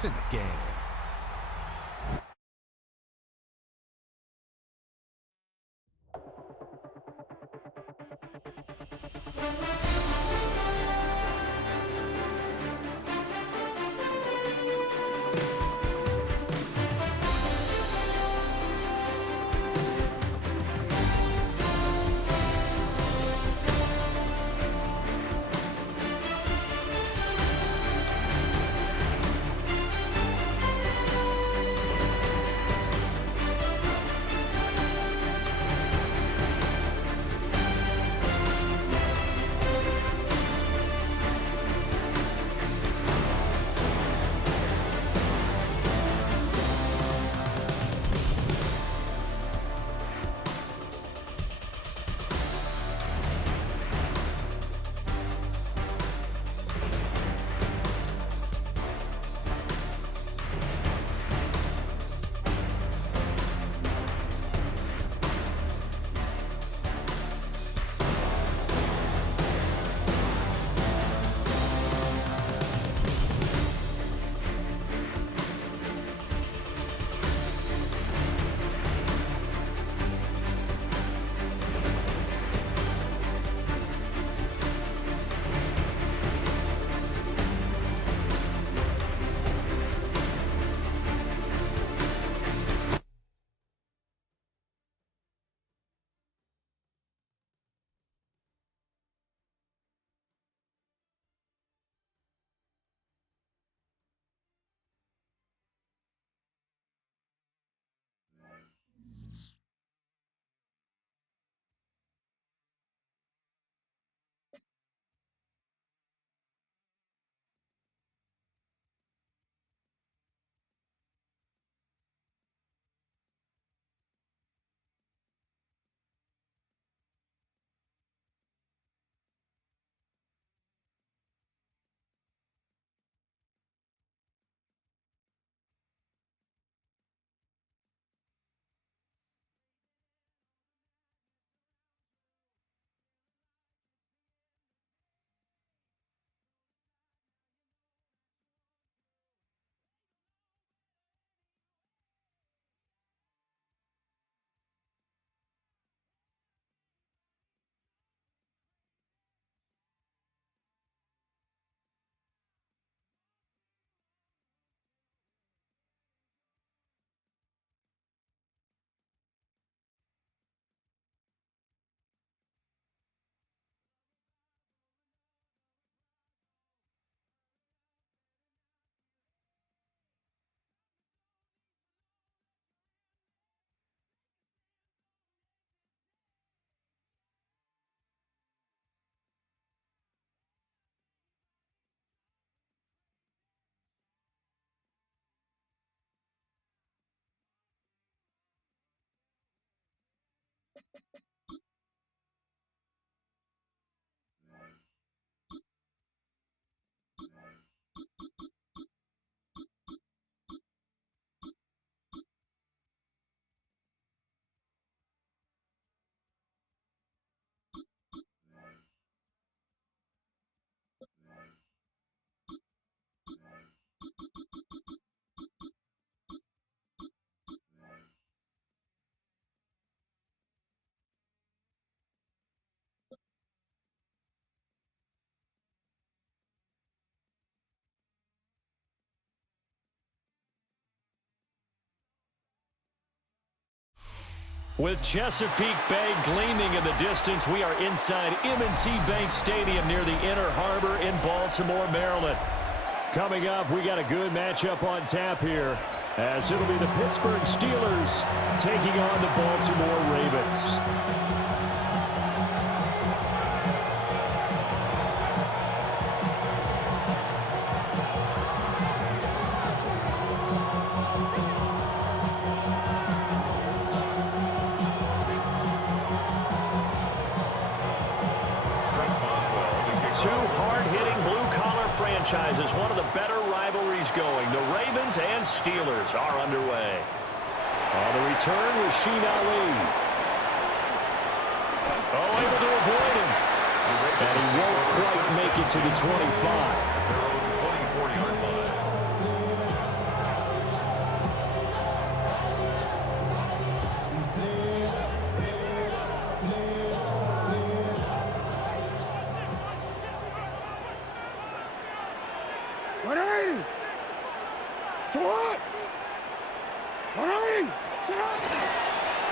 It's in the game. With Chesapeake Bay gleaming in the distance, we are inside M&T Bank Stadium near the Inner Harbor in Baltimore, Maryland. Coming up, we got a good matchup on tap here, as it'll be the Pittsburgh Steelers taking on the Baltimore Ravens. Two hard-hitting blue-collar franchises, one of the better rivalries going. The Ravens and Steelers are underway. On the return, Rashid Ali. Oh, able to avoid him. And he won't quite make it to the 25.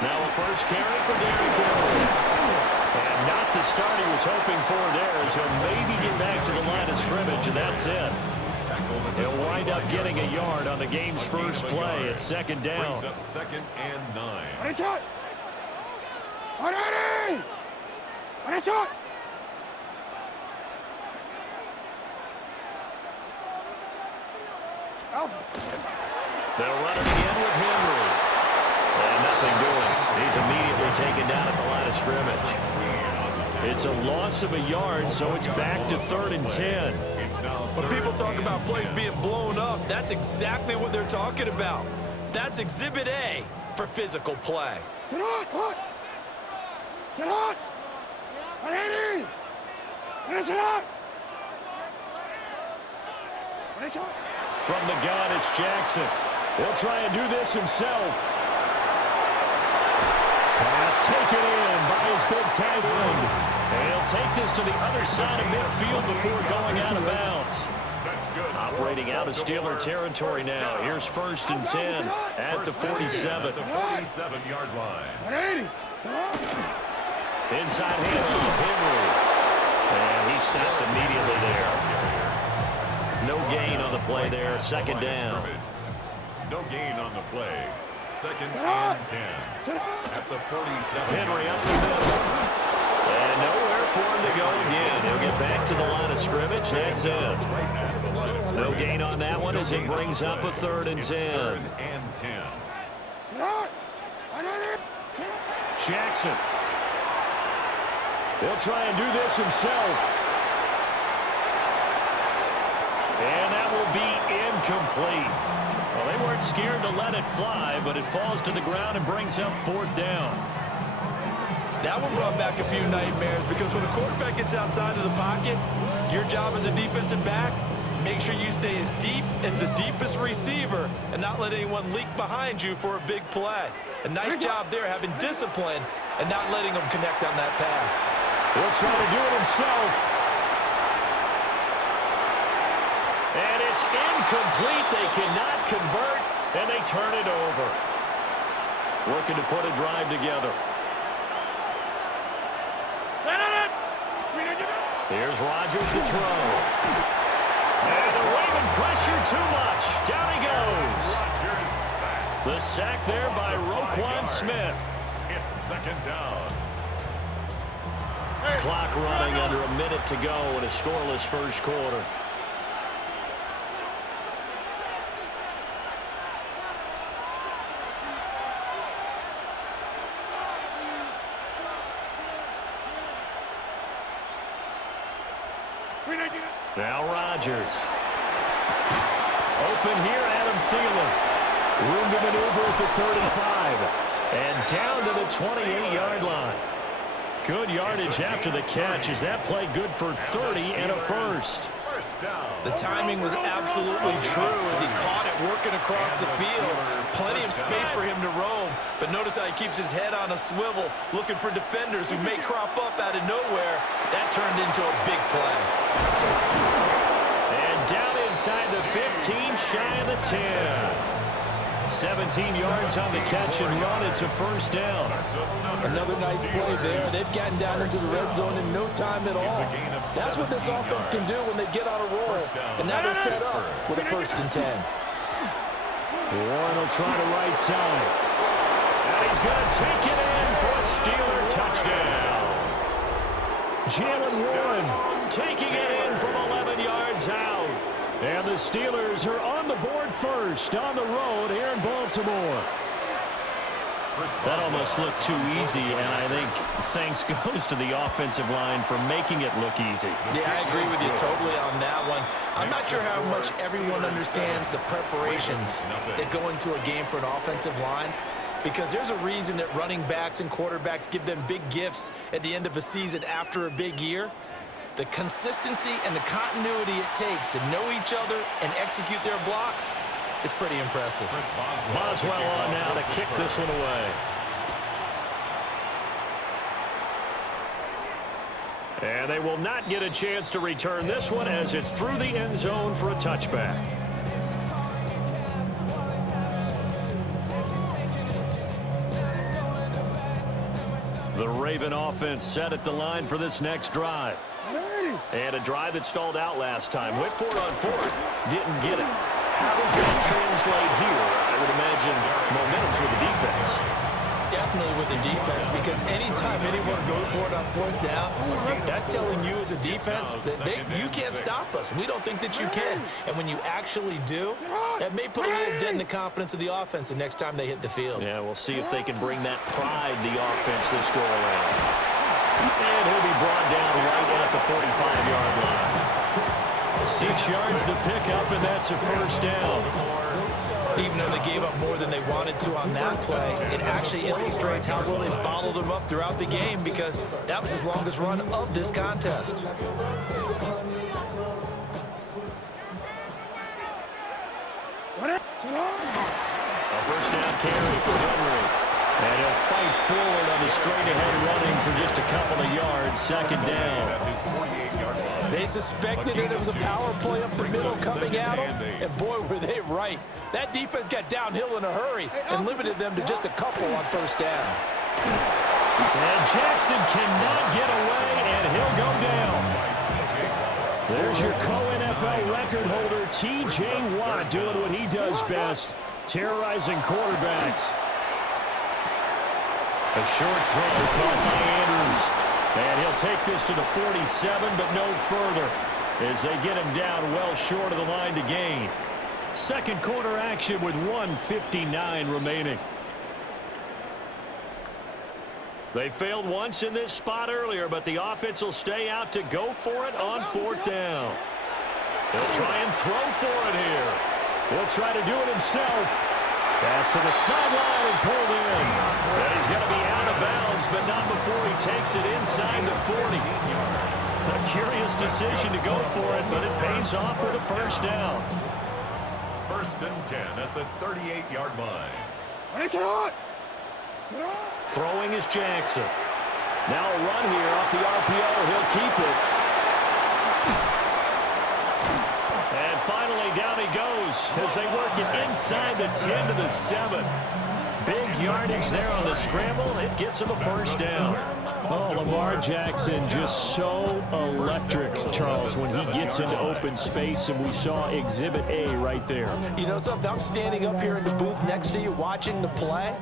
Now a first carry for Derrick Henry. And not the start he was hoping for there, as he'll maybe get back to the line of scrimmage, and that's it. He'll wind up getting a yard on the game's first play at second down. Brings up 2nd and 9. They'll run it again with Henry. And nothing doing. He's immediately taken down at the line of scrimmage. It's a loss of a yard, so it's back to 3rd and 10. When people talk about plays being blown up, that's exactly what they're talking about. That's Exhibit A for physical play. From the gun, it's Jackson. He'll try and do this himself. Pass taken in by his big tight end. And he'll take this to the other side of midfield before going out of bounds. Operating out of Steeler territory now. Here's 1st and 10 at the 47. The 47-yard line. Inside handoff, Henry. And he stopped immediately there. No gain on the play there, 2nd down. No gain on the play. 2nd and 10. At the 47. Henry up the middle. And nowhere for him to go again. He'll get back to the line of scrimmage. That's it. No gain on that one as it brings up a 3rd and 10. 3rd and 10. Jackson. He'll try and do this himself. And that will be incomplete. Well, they weren't scared to let it fly, but it falls to the ground and brings up 4th down. That one brought back a few nightmares, because when a quarterback gets outside of the pocket, your job as a defensive back, make sure you stay as deep as the deepest receiver and not let anyone leak behind you for a big play. A nice job there, having discipline and not letting them connect on that pass. He'll try to do it himself. And it's incomplete. They cannot convert, and they turn it over. Looking to put a drive together. Here's Rodgers to throw. And the Raven pressure too much. Down he goes. The sack there by Roquan Smith. It's 2nd down. Clock running under a minute to go in a scoreless first quarter. Now Rodgers. Open here, Adam Thielen. Room to maneuver at the 35. And down to the 28-yard line. Good yardage after the catch. Is that play good for 30 and a first? The timing was absolutely true as he caught it working across the field. Plenty of space for him to roam, but notice how he keeps his head on a swivel, looking for defenders who may crop up out of nowhere. That turned into a big play. And down inside the 15, shy of the 10. 17 yards on the catch and run. It's a first down. Another nice play there. They've gotten down into the red zone in no time at all. That's what this offense can do when they get on a roll. And now they're set up with a 1st and 10. Warren will try to right side. And he's going to take it in for a Steeler touchdown. Jalen Warren taking it in from 11 yards out. And the Steelers are on the board first on the road here in Baltimore. That almost looked too easy, and I think thanks goes to the offensive line for making it look easy. Yeah, I agree with you totally on that one. I'm not sure how much everyone understands the preparations that go into a game for an offensive line, because there's a reason that running backs and quarterbacks give them big gifts at the end of a season after a big year. The consistency and the continuity it takes to know each other and execute their blocks is pretty impressive. Boswell on now to kick this one away. And they will not get a chance to return this one as it's through the end zone for a touchback. The Raven offense set at the line for this next drive. And a drive that stalled out last time. Went for it on fourth. Didn't get it. How does that translate here? I would imagine momentum's with the defense. Definitely with the defense, because anytime anyone goes for it on fourth down, that's telling you as a defense that you can't stop us. We don't think that you can. And when you actually do, that may put a little dent in the confidence of the offense the next time they hit the field. Yeah, we'll see if they can bring that pride, the offense, this go around. And he'll be brought down right at the 45-yard line. 6 yards the pickup, and that's a first down. Even though they gave up more than they wanted to on that play, it actually illustrates how well they bottled them up throughout the game, because that was his longest run of this contest. A first down carry for Henry. And he'll fight forward on the straight-ahead running for just a couple of yards. Second down. They suspected that it was a power play up the middle coming at them, and boy, were they right. That defense got downhill in a hurry and limited them to just a couple on first down. And Jackson cannot get away, and he'll go down. There's your co-NFL record holder, T.J. Watt, doing what he does best, terrorizing quarterbacks. A short throw caught by Andrews. And he'll take this to the 47, but no further, as they get him down well short of the line to gain. Second quarter action with 1:59 remaining. They failed once in this spot earlier, but the offense will stay out to go for it on fourth down. He'll try and throw for it here. He'll try to do it himself. Pass to the sideline and pulled in. And he's going to be out of bounds, but not before he takes it inside the 40. A curious decision to go for it, but it pays off with a first down. First and 10 at the 38-yard line. Throwing is Jackson. Now a run here off the RPO. He'll keep it. And finally, down he goes as they work it inside the 10 to the 7. Big yardage there on the scramble. It gets him a first down. Oh, Lamar Jackson just so electric, Charles, when he gets into open space, and we saw Exhibit A right there. You know something? I'm standing up here in the booth next to you watching the play.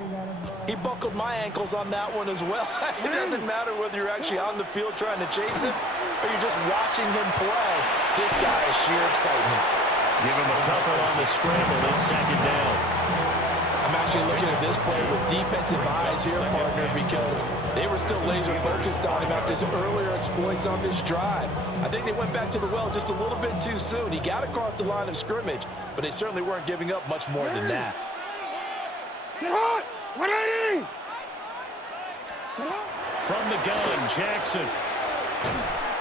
He buckled my ankles on that one as well. It doesn't matter whether you're actually on the field trying to chase him or you're just watching him play. This guy is sheer excitement. Give him a couple on the scramble. It's second down. I'm actually looking at this play with defensive eyes here, partner, because they were still laser focused on him after his earlier exploits on this drive. I think they went back to the well just a little bit too soon. He got across the line of scrimmage, but they certainly weren't giving up much more than that. Sit hot! 180! From the gun, Jackson.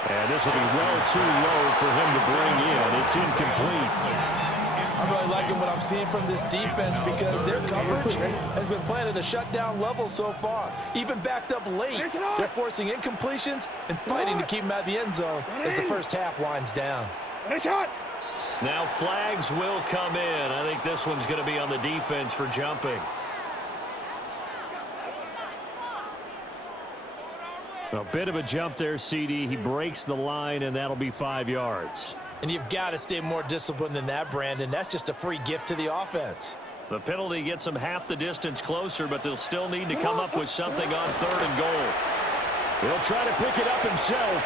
And this will be well too low for him to bring in. It's incomplete. I'm really liking what I'm seeing from this defense because their coverage has been playing at a shutdown level so far. Even backed up late, they're forcing incompletions and fighting to keep them out of the end zone as the first half winds down. Now flags will come in. I think this one's going to be on the defense for jumping. A bit of a jump there, CD. He breaks the line, and that'll be 5 yards. And you've got to stay more disciplined than that, Brandon. That's just a free gift to the offense. The penalty gets them half the distance closer, but they'll still need to come up with something on third and goal. He'll try to pick it up himself.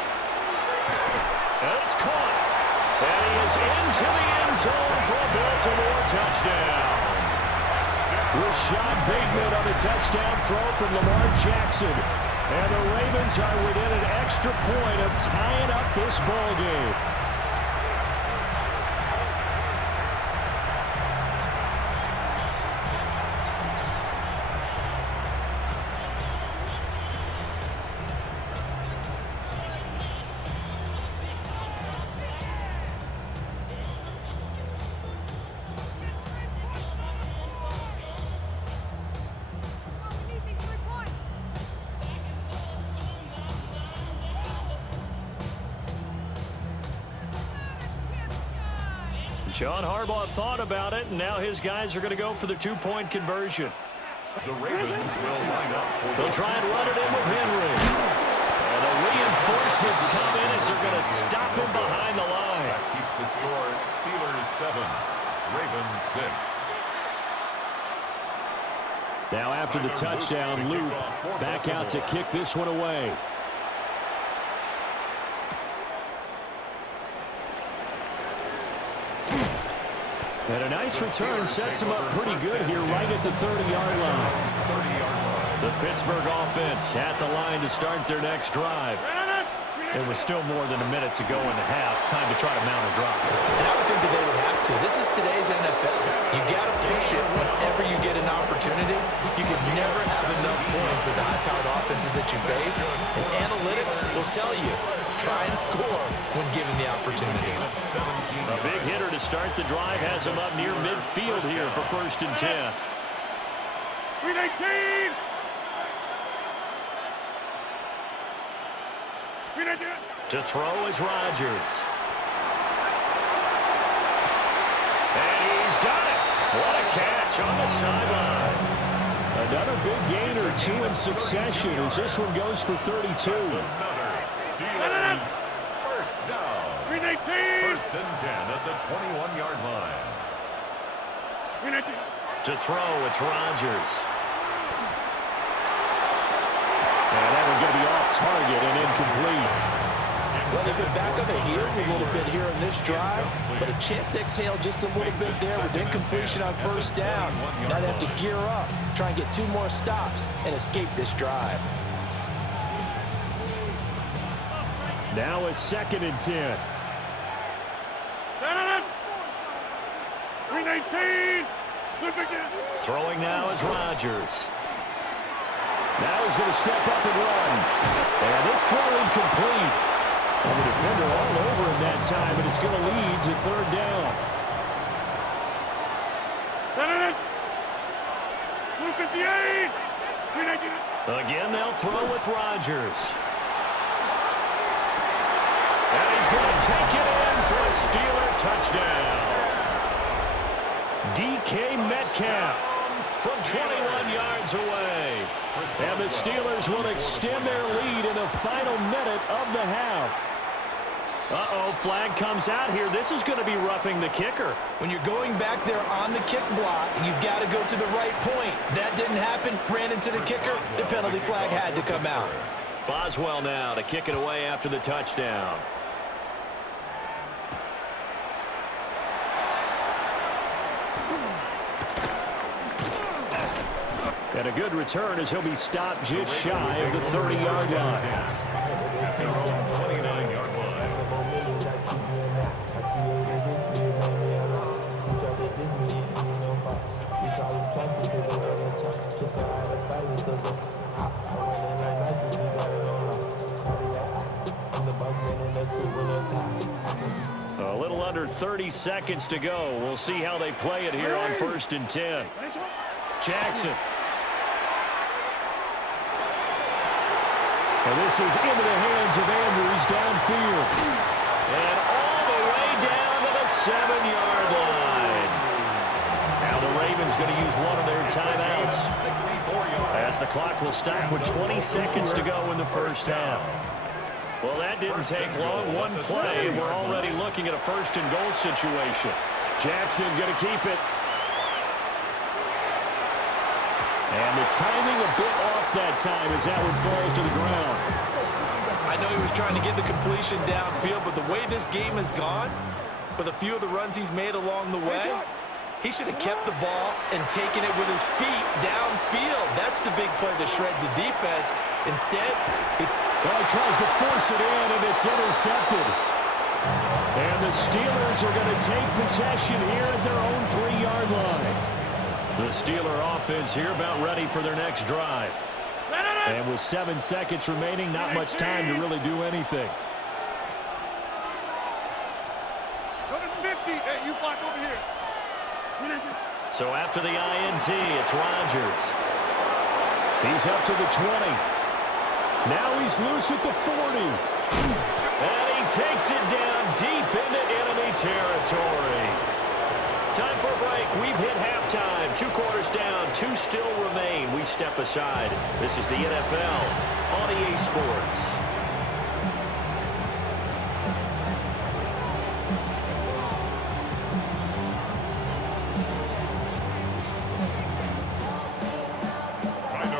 And it's caught. And he is into the end zone for a Baltimore touchdown. Rashad Bateman on a touchdown throw from Lamar Jackson. And the Ravens are within an extra point of tying up this ball game. John Harbaugh thought about it, and now his guys are going to go for the two-point conversion. The Ravens will line up. They'll try and run it in with Henry. And the reinforcements come in as they're going to stop him behind the line. That keeps the score. Steelers 7, Ravens 6. Now after the touchdown, Luke back out to kick this one away. And a nice return sets him up pretty good here right at the 30-yard line. The Pittsburgh offense at the line to start their next drive. There was still more than a minute to go in the half. Time to try to mount a drive. And I would think that they would have to. This is today's NFL. You got to push it whenever you get an opportunity. You can never have enough points with the high-powered offenses that you face. And analytics will tell you, try and score when given the opportunity. A big hitter to start the drive has him up near midfield here for 1st and 10. 319! To throw is Rodgers. And he's got it. What a catch on the sideline. Another big gain or two in succession as this one goes for 32. Steelers first down. 319! 1st and 10 at the 21-yard line. 319! To throw, it's Rodgers. And that one going to be off target and incomplete. Well, they've been back on their heels a little bit here in this drive, but a chance to exhale just a little bit there with incompletion on 1st down. Now they have to gear up, try and get 2 more stops, and escape this drive. Now a 2nd and 10. 319! Look again! Throwing now is Rodgers. Now he's going to step up and run. And this throw incomplete. And the defender all over him that time, and it's going to lead to 3rd down. 258! 319! Again, they'll throw with Rodgers. And he's going to take it in for a Steeler touchdown. DK Metcalf from 21 yards away. And the Steelers will extend their lead in the final minute of the half. Uh-oh, flag comes out here. This is going to be roughing the kicker. When you're going back there on the kick block, you've got to go to the right point. That didn't happen. Ran into the kicker. The penalty flag had to come out. Boswell now to kick it away after the touchdown. And a good return as he'll be stopped just shy of the 30-yard line. 29-yard line. A little under 30 seconds to go. We'll see how they play it here on 1st and 10. Jackson. And this is into the hands of Andrews downfield. And all the way down to the 7-yard line. Now the Ravens going to use one of their timeouts as the clock will stop with 20 seconds to go in the 1st half. Well, that didn't take long. One play, and we're already looking at a 1st and goal situation. Jackson going to keep it. And the timing a bit off that time as that one falls to the ground. I know he was trying to get the completion downfield, but the way this game has gone, with a few of the runs he's made along the way, he should have kept the ball and taken it with his feet downfield. That's the big play that shreds the defense. Instead, he tries to force it in, and it's intercepted. And the Steelers are going to take possession here at their own 3-yard line. The Steeler offense here about ready for their next drive. And with 7 seconds remaining, not much time to really do anything. Number 50, hey, you block over here. So after the INT, it's Rodgers. He's up to the 20. Now he's loose at the 40. And he takes it down deep into enemy territory. Time for a break. We've hit halftime. 2 quarters down. 2 still remain. We step aside. This is the NFL on EA Sports.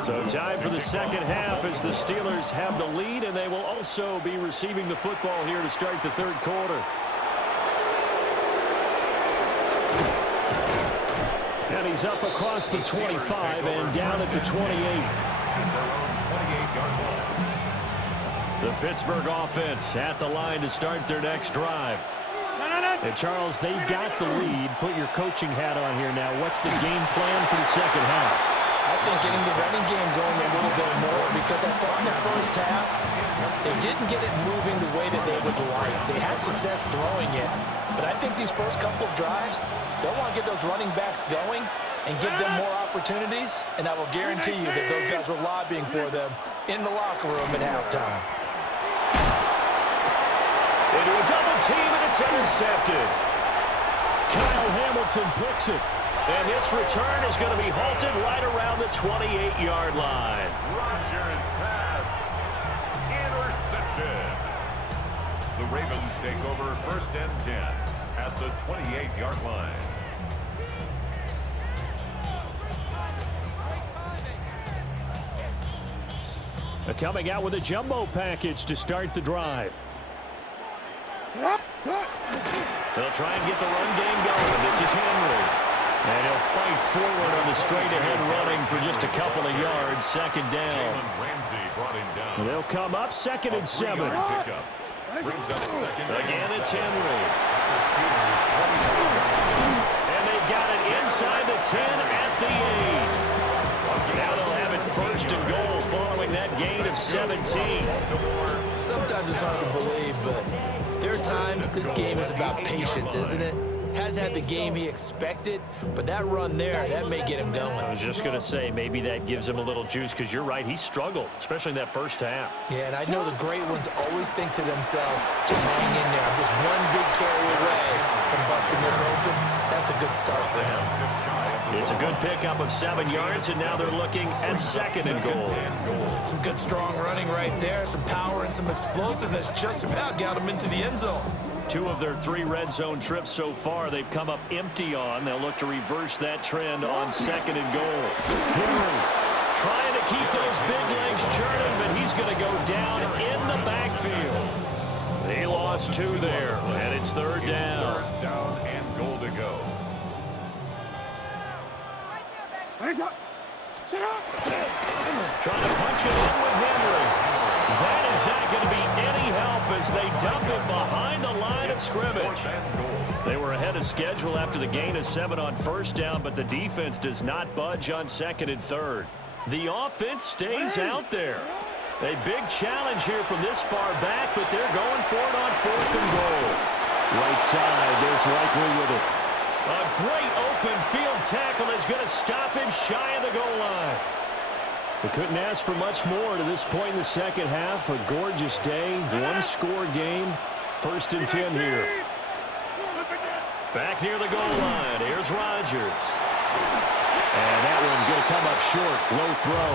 So time for the second half as the Steelers have the lead, and they will also be receiving the football here to start the third quarter. And he's up across the 25 and down at the 28. The Pittsburgh offense at the line to start their next drive. And Charles, they've got the lead. Put your coaching hat on here now. What's the game plan for the second half? I think getting the running game going a little bit more, because I thought in the first half they didn't get it moving the way that they would like. They had success throwing it, but I think these first couple of drives, they'll want to get those running backs going and give them more opportunities, and I will guarantee you that those guys were lobbying for them in the locker room at halftime. Into a double team, and it's intercepted. Kyle Hamilton picks it. And this return is going to be halted right around the 28-yard line. Rodgers' pass intercepted. The Ravens take over 1st and 10 at the 28-yard line. Coming out with a jumbo package to start the drive. They'll try and get the run game going. This is Henry. And he'll fight forward on the straight-ahead running for just a couple of yards. Second down. Ramsey brought him down. They'll come up 2nd and 7. Brings up 2nd. Again, it's Henry. And they've got it inside the 10 at the 8. Now they'll have it 1st and goal following that gain of 17. Sometimes it's hard to believe, but there are times this game is about patience, isn't it? Has had the game he expected, but that run there, that may get him going. I was just going to say, maybe that gives him a little juice, because you're right, he struggled, especially in that first half. Yeah, and I know the great ones always think to themselves, just hang in there. I'm just one big carry away from busting this open. That's a good start for him. It's a good pickup of 7 yards, and now they're looking at 2nd and goal. Some good strong running right there, some power and some explosiveness, just about got him into the end zone. 2 of their 3 red zone trips so far they've come up empty on. They'll look to reverse that trend on 2nd and goal. Henry trying to keep those big legs churning, but he's going to go down in the backfield. He lost 2 there, and it's 3rd down. 3rd down and goal to go. Trying to punch it in with Henry. That is not going to be any help as they dump it behind the line of scrimmage. They were ahead of schedule after the gain of 7 on 1st down, but the defense does not budge on 2nd and 3rd. The offense stays out there. A big challenge here from this far back, but they're going for it on 4th and goal. Right side, there's Likely with it. A great open field tackle is going to stop him shy of the goal line. They couldn't ask for much more to this point in the second half. A gorgeous day, 1-score game. 1st and 10 here. Back near the goal line. Here's Rodgers. And that one going to come up short. Low throw.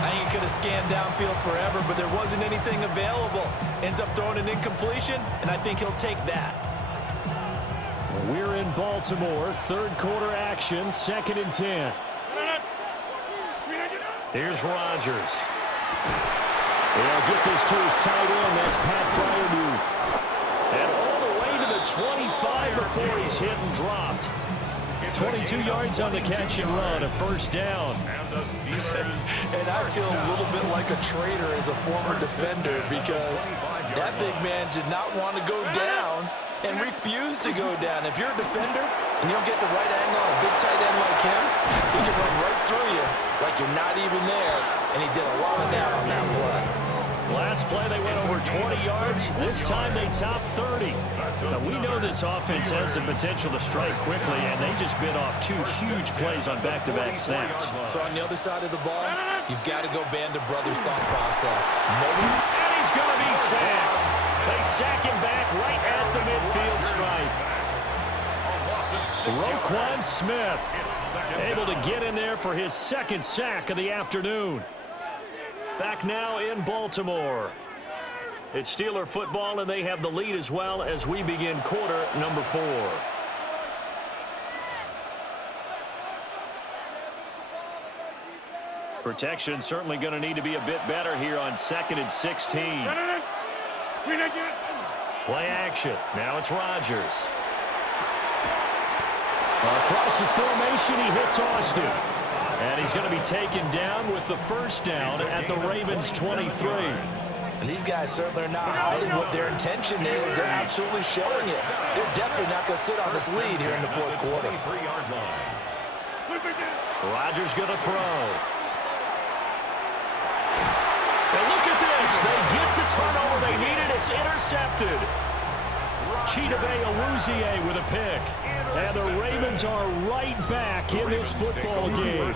I think he could have scanned downfield forever, but there wasn't anything available. Ends up throwing an incompletion, and I think he'll take that. We're in Baltimore. 3rd quarter action. 2nd and 10. Here's Rodgers. They'll get this to his tight end. That's Pat Fryermuth. And all the way to the 25 before he's hit and dropped. 22 yards on the catch and run, a 1st down. And I feel a little bit like a traitor as a former defender, because that big man did not want to go down and refused to go down. If you're a defender and you don't get the right angle on a big tight end like him, he can run right through you like you're not even there, and he did a lot of that on that play. Last play, they went over 20 yards. This time, they topped 30. Now, we know this offense has the potential to strike quickly, and they just bit off 2 huge plays on back-to-back snaps. So on the other side of the ball, you've got to go Band of Brothers thought process. And he's going to be sacked. They sack him back right at the midfield stripe. Roquan Smith able to get in there for his second sack of the afternoon. Back now in Baltimore. It's Steeler football, and they have the lead as well as we begin quarter number 4. Protection certainly going to need to be a bit better here on 2nd and 16. Play action. Now it's Rodgers. Across the formation, he hits Austin. And he's going to be taken down with the first down at the Ravens' 23. And these guys certainly are not hiding what their intention is. They're absolutely showing it. They're definitely not going to sit on this lead here in the fourth quarter. Rodgers going to throw. And look at this. They get the turnover they needed. It's intercepted. Chidobe Awuzie with a pick. And the Ravens are right back in this football game.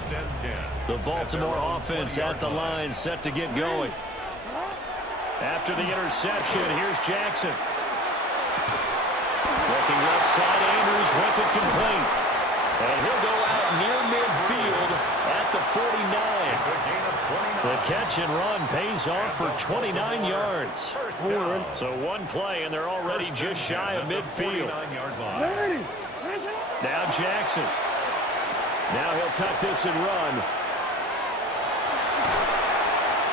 The Baltimore offense at the line, set to get going. After the interception, here's Jackson. Looking left side, Andrews with it complete. And he'll go out near midfield at the 49. The catch and run pays off for 29 yards. So one play, and they're already just shy of midfield. Now Jackson. Now he'll tuck this and run.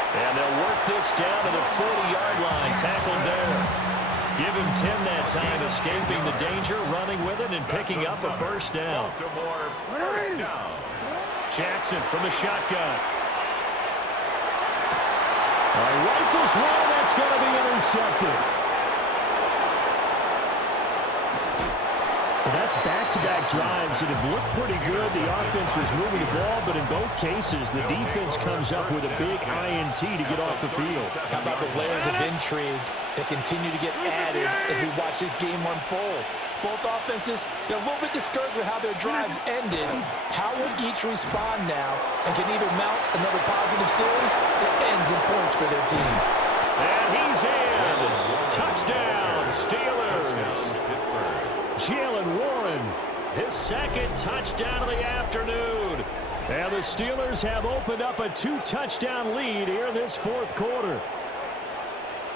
And they'll work this down to the 40-yard line. Tackled there. Give him 10 that time, escaping the danger, running with it, and picking up a first down. Jackson from the shotgun. Rifles one, that's going to be intercepted. That's back-to-back drives that have looked pretty good. The offense was moving the ball, but in both cases, the defense comes up with a big INT to get off the field. How about the layers of intrigue that continue to get added as we watch this game unfold? Both offenses, they're a little bit discouraged with how their drives ended. How will each respond now and can either mount another positive series that ends in points for their team? And he's in. Touchdown, Steelers. Jalen Warren, his second touchdown of the afternoon. And the Steelers have opened up a 2-touchdown lead here in this fourth quarter.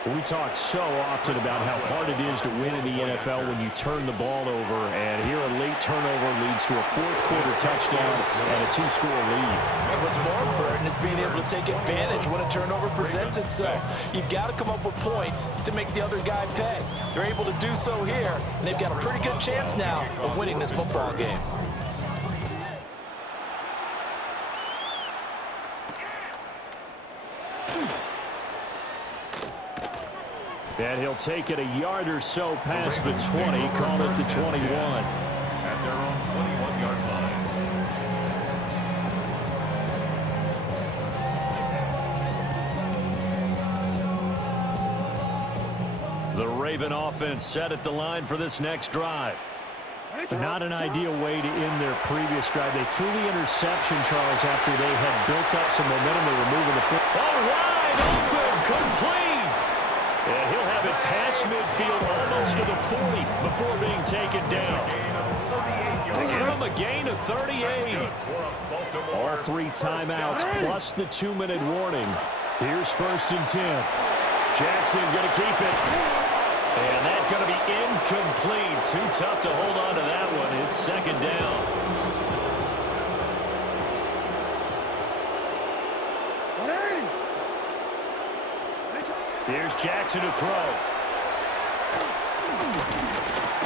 We talk so often about how hard it is to win in the NFL when you turn the ball over, and here a late turnover leads to a fourth-quarter touchdown and a 2-score lead. And what's more important is being able to take advantage when a turnover presents itself. You've got to come up with points to make the other guy pay. They're able to do so here, and they've got a pretty good chance now of winning this football game. And he'll take it a yard or so past the 20, call it the 21. At their own 21-yard line. The Raven offense set at the line for this next drive. Not an ideal way to end their previous drive. They threw the interception, Charles, after they had built up some momentum. They were moving the foot. All right, open, complete. And he'll have it past midfield almost to the 40 before being taken down. They give him a gain of 38. All 3 timeouts plus the 2-minute warning. Here's 1st and 10. Jackson going to keep it. And that's going to be incomplete. Too tough to hold on to that one. It's 2nd down. Here's Jackson to throw.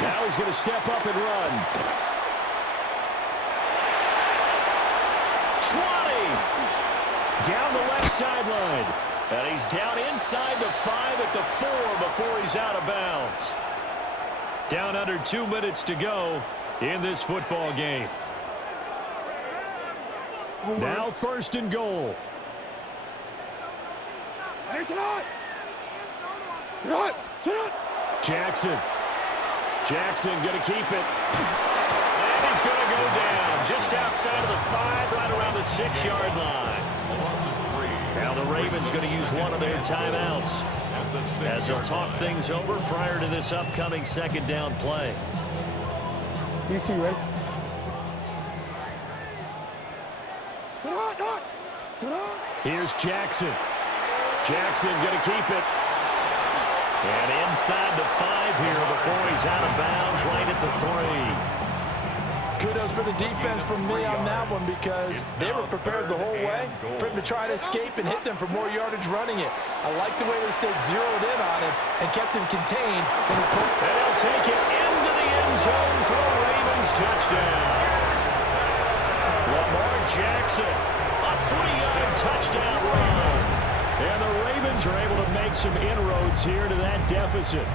Now he's going to step up and run. 20. Down the left sideline. And he's down inside the 5 at the 4 before he's out of bounds. Down under 2 minutes to go in this football game. Now 1st and goal. Jackson. Jackson going to keep it. And he's going to go down just outside of the 5, right around the 6-yard line. Now the Ravens going to use one of their timeouts as they'll talk things over prior to this upcoming 2nd down play. DC, ready? Here's Jackson. Jackson going to keep it. And inside the 5 here before he's out of bounds right at the 3. Kudos for the defense from me on that one because they were prepared the whole way for him to try to escape and hit them for more yardage running it. I like the way they stayed zeroed in on him and kept him contained. And they'll take it into the end zone for a Ravens touchdown. Lamar Jackson, a 3-yard touchdown run. And the Ravens are able to make some inroads here to that deficit.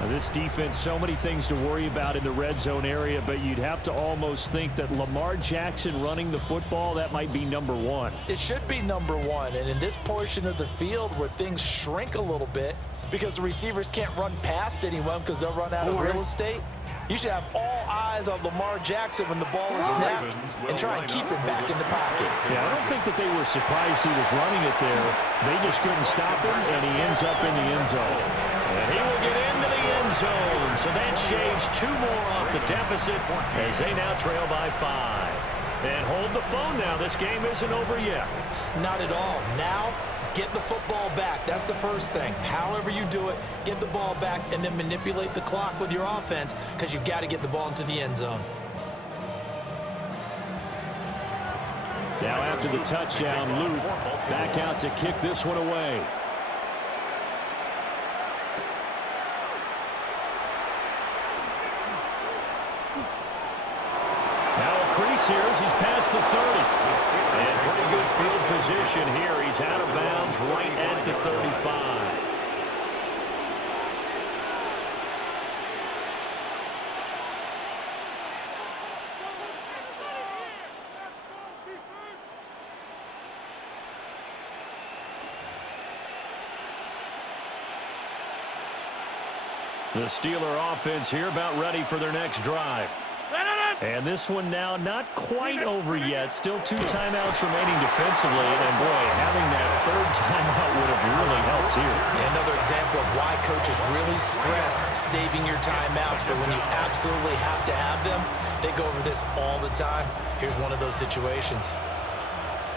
Now, this defense, so many things to worry about in the red zone area, but you'd have to almost think that Lamar Jackson running the football, that might be number 1. It should be number 1, and in this portion of the field where things shrink a little bit because the receivers can't run past anyone because they'll run out of real estate, you should have all eyes on Lamar Jackson when the ball is snapped and try and keep him back in the pocket. Yeah, I don't think that they were surprised he was running it there. They just couldn't stop him, and he ends up in the end zone. And he will get into the end zone, so that shaves 2 more off the deficit as they now trail by 5. And hold the phone now. This game isn't over yet. Not at all. Now, get the football back. That's the first thing. However you do it, get the ball back and then manipulate the clock with your offense because you've got to get the ball into the end zone. Now after the touchdown, Luke back out to kick this one away. Now a crease here as he's past the 30. And pretty good field position here. He's out of bounds right at the 35. The Steeler offense here about ready for their next drive. And this one now not quite over yet. Still 2 timeouts remaining defensively. And, boy, having that 3rd timeout would have really helped here. Yeah, another example of why coaches really stress saving your timeouts for when you absolutely have to have them. They go over this all the time. Here's one of those situations.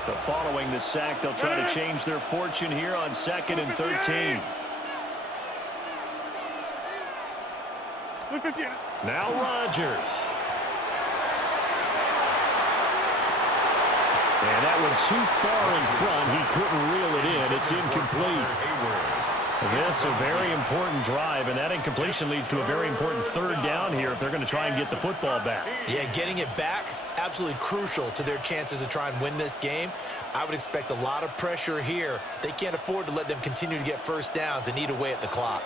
But following the sack, they'll try to change their fortune here on 2nd and 13. Now Rodgers. And that one too far in front. He couldn't reel it in. It's incomplete. This a very important drive, and that incompletion leads to a very important 3rd down here if they're going to try and get the football back. Yeah, getting it back, absolutely crucial to their chances to try and win this game. I would expect a lot of pressure here. They can't afford to let them continue to get 1st downs and eat away at the clock.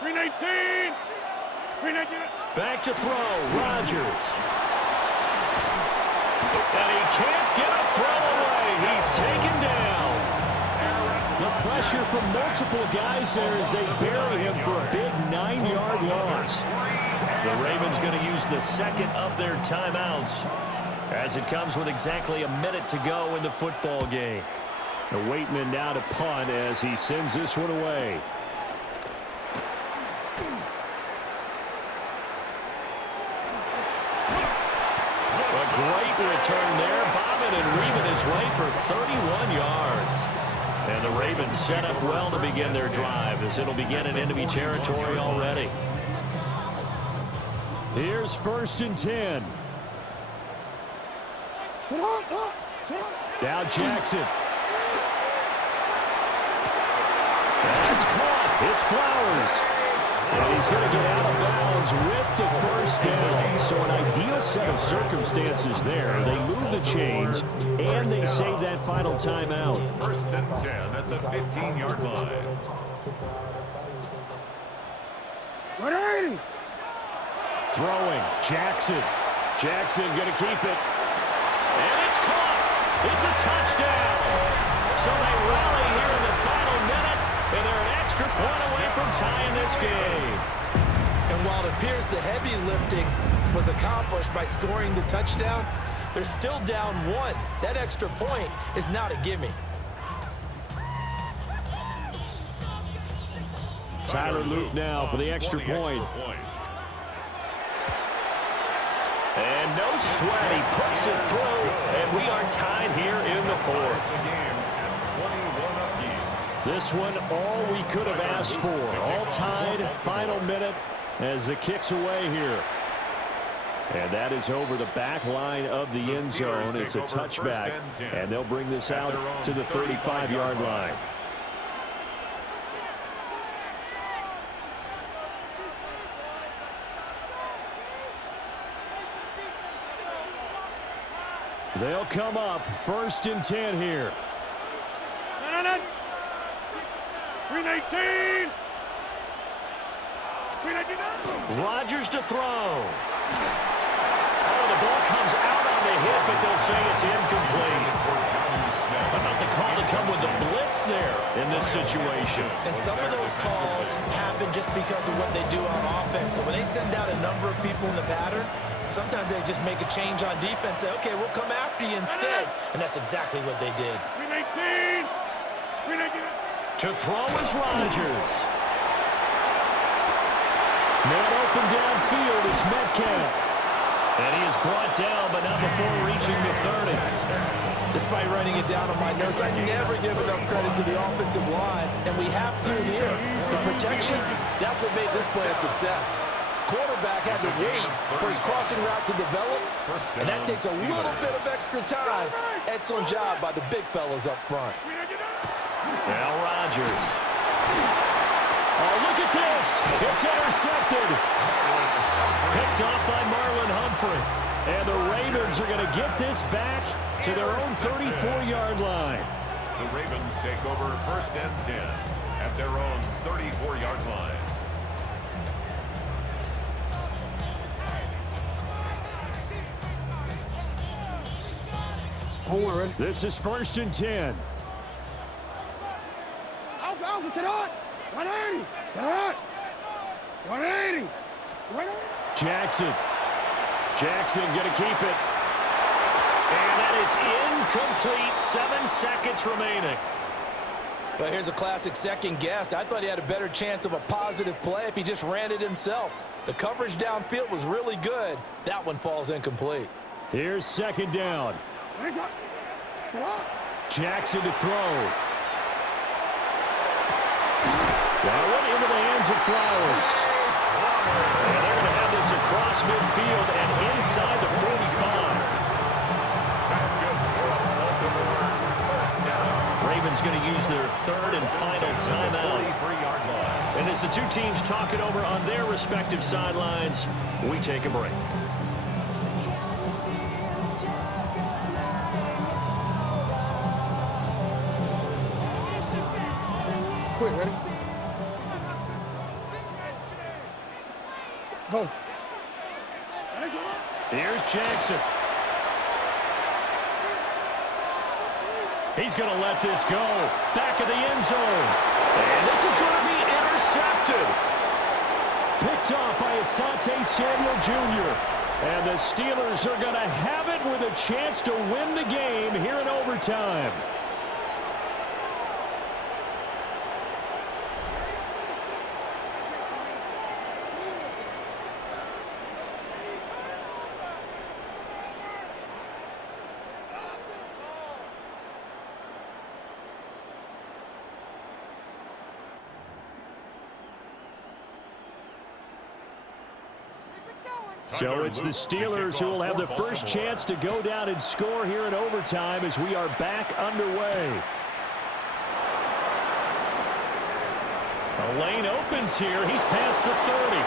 319. Back to throw, Rodgers. And he can't get a throw away. He's taken down. The pressure from multiple guys there as they bury him for a big 9-yard loss. The Ravens going to use the 2nd of their timeouts as it comes with exactly a minute to go in the football game. The Waitman now to punt as he sends this one away. Great return there, bobbing and weaving his way for 31 yards. And the Ravens set up well to begin their drive as it'll begin in enemy territory already. Here's 1st and 10. Now Jackson. That's caught. It's Flowers. And he's going to get out of bounds with the 1st down. So an ideal set of circumstances there. They move the chains, and they save that final timeout. 1st and 10 at the 15-yard line. Throwing, Jackson. Jackson going to keep it. And it's caught. It's a touchdown. So they rally here in the final minute, and they're an extra point away from tying this game. And while it appears the heavy lifting was accomplished by scoring the touchdown, they're still down 1. That extra point is not a gimme. Tyler Luke now for the extra point. And no sweat. He puts it through, and we are tied here in the fourth. This one, all we could have asked for. All tied, final minute as the kick's away here. And that is over the back line of the end zone. It's a touchback, and they'll bring this out to the 35-yard line. They'll come up 1st and 10 here. 319. Rodgers to throw. Oh, the ball comes out on the hit, but they'll say it's incomplete. How about the call to come with the blitz there in this situation? And some of those calls happen just because of what they do on offense. So when they send out a number of people in the pattern, sometimes they just make a change on defense, say, okay, we'll come after you instead. And that's exactly what they did. 319. To throw is Rodgers. Man open downfield, it's Metcalf. And he is brought down, but not before reaching the 30. Despite writing it down on my notes, I never give enough credit to the offensive line, and we have to here. The protection, that's what made this play a success. Quarterback had to wait for his crossing route to develop, and that takes a little bit of extra time. Excellent job by the big fellas up front. Now Rodgers. Oh, look at this. It's intercepted. Picked off by Marlon Humphrey. And the Ravens are going to get this back to their own 34-yard line. The Ravens take over 1st and 10 at their own 34-yard line. This is 1st and 10. Alpha, sit on. 180. Sit on. 180. Jackson going to keep it. And that is incomplete. 7 seconds remaining. Well, here's a classic second guess. I thought he had a better chance of a positive play if he just ran it himself. The coverage downfield was really good. That one falls incomplete. Here's 2nd down. Jackson to throw. That one into the hands of Flowers. And they're going to have this across midfield and inside the 45. Ravens going to use their 3rd and final timeout. And as the two teams talk it over on their respective sidelines, we take a break. Quick, ready? Go. Here's Jackson. He's going to let this go. Back of the end zone. And this is going to be intercepted. Picked off by Asante Samuel Jr. And the Steelers are going to have it with a chance to win the game here in overtime. So it's the Steelers who will have the first chance to go down and score here in overtime as we are back underway. A lane opens here. He's past the 30.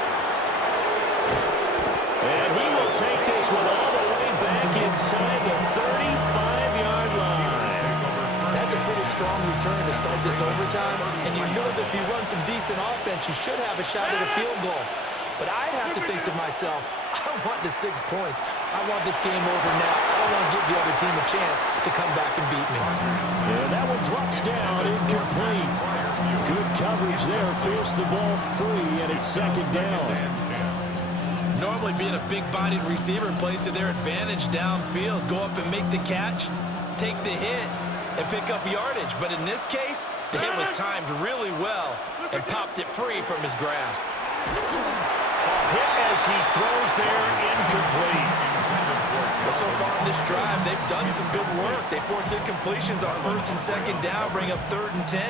And he will take this one all the way back inside the 35-yard line. That's a pretty strong return to start this overtime. And you know that if you run some decent offense, you should have a shot at a field goal. But I'd have to think to myself, I want the 6 points. I want this game over now. I don't want to give the other team a chance to come back and beat me. And that one drops down, incomplete. Good coverage there, forced the ball free, and it's 2nd down. Normally being a big-bodied receiver plays to their advantage downfield. Go up and make the catch, take the hit, and pick up yardage. But in this case, the hit was timed really well and popped it free from his grasp. Hit as he throws there, incomplete. Well, so far in this drive, they've done some good work. They force incompletions on 1st and 2nd down, bring up 3rd and 10.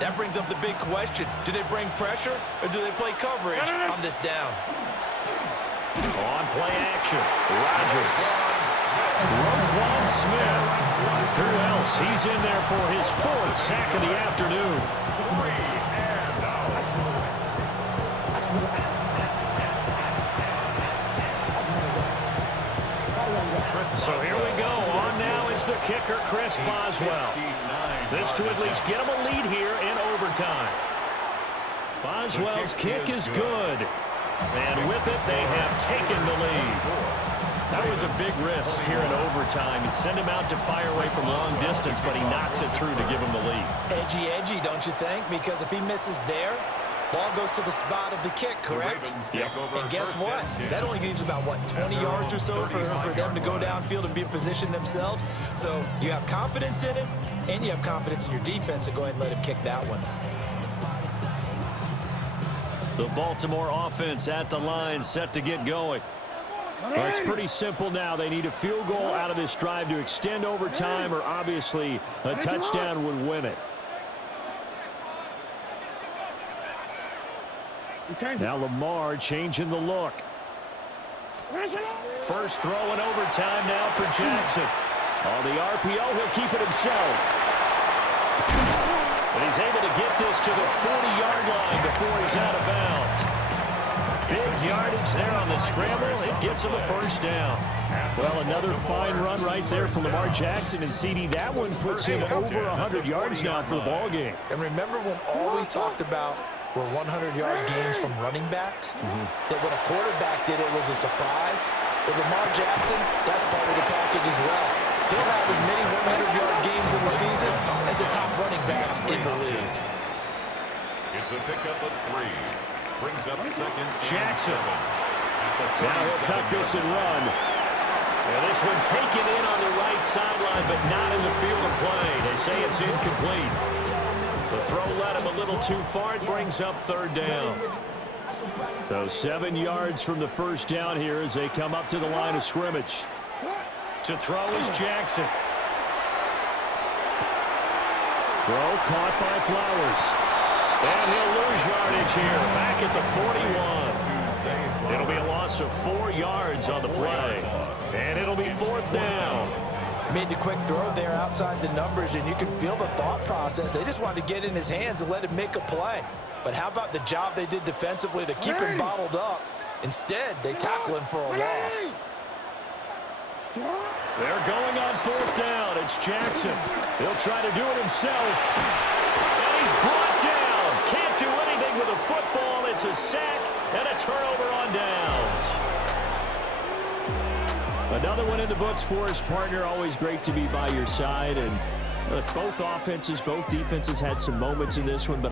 That brings up the big question. Do they bring pressure or do they play coverage on this down? On play action, Rodgers. Roquan Smith. Who else? He's in there for his 4th sack of the afternoon. So here we go. On now is the kicker, Chris Boswell. This to at least get him a lead here in overtime. Boswell's kick is good. And with it, they have taken the lead. That was a big risk here in overtime. He sent him out to fire away from long distance, but he knocks it through to give him the lead. Edgy, don't you think? Because if he misses there, ball goes to the spot of the kick, correct? Yep. And guess what? That only leaves about, 20 yards or so for them to go downfield and be in position themselves. So you have confidence in him, and you have confidence in your defense to go ahead and let him kick that one. The Baltimore offense at the line, set to get going. Well, it's pretty simple now. They need a field goal out of this drive to extend overtime, or obviously a touchdown would win it. Now Lamar changing the look. First throw in overtime now for Jackson. On the RPO, he'll keep it himself. But he's able to get this to the 40-yard line before he's out of bounds. Big yardage there on the scramble. It gets him a first down. Well, another fine run right there from Lamar Jackson. And CD, that one puts him over 100 yards now for the ball game. And remember when all we talked about were 100-yard games from running backs? That when a quarterback did it was a surprise. With Lamar Jackson, that's part of the package as well. He'll have as many 100-yard games in the season as the top running backs in the league. It's a pickup of 3. Brings up 2nd. Jackson. Now he'll tuck this and run. Yeah, this one taken in on the right sideline, but not in the field of play. They say it's incomplete. The throw led him a little too far. It brings up 3rd down. So 7 yards from the first down here as they come up to the line of scrimmage. To throw is Jackson. Throw caught by Flowers. And he'll lose yardage here, back at the 41. It'll be a loss of 4 yards on the play. And it'll be 4th down. Made the quick throw there outside the numbers, and you can feel the thought process. They just wanted to get in his hands and let him make a play. But how about the job they did defensively to keep him bottled up? Instead, they tackle him for a loss. They're going on 4th down. It's Jackson. He'll try to do it himself. And he's brought down. Can't do anything with a football. It's a sack and a turnover on downs. Another one in the books for his partner. Always great to be by your side. And both offenses, both defenses had some moments in this one, but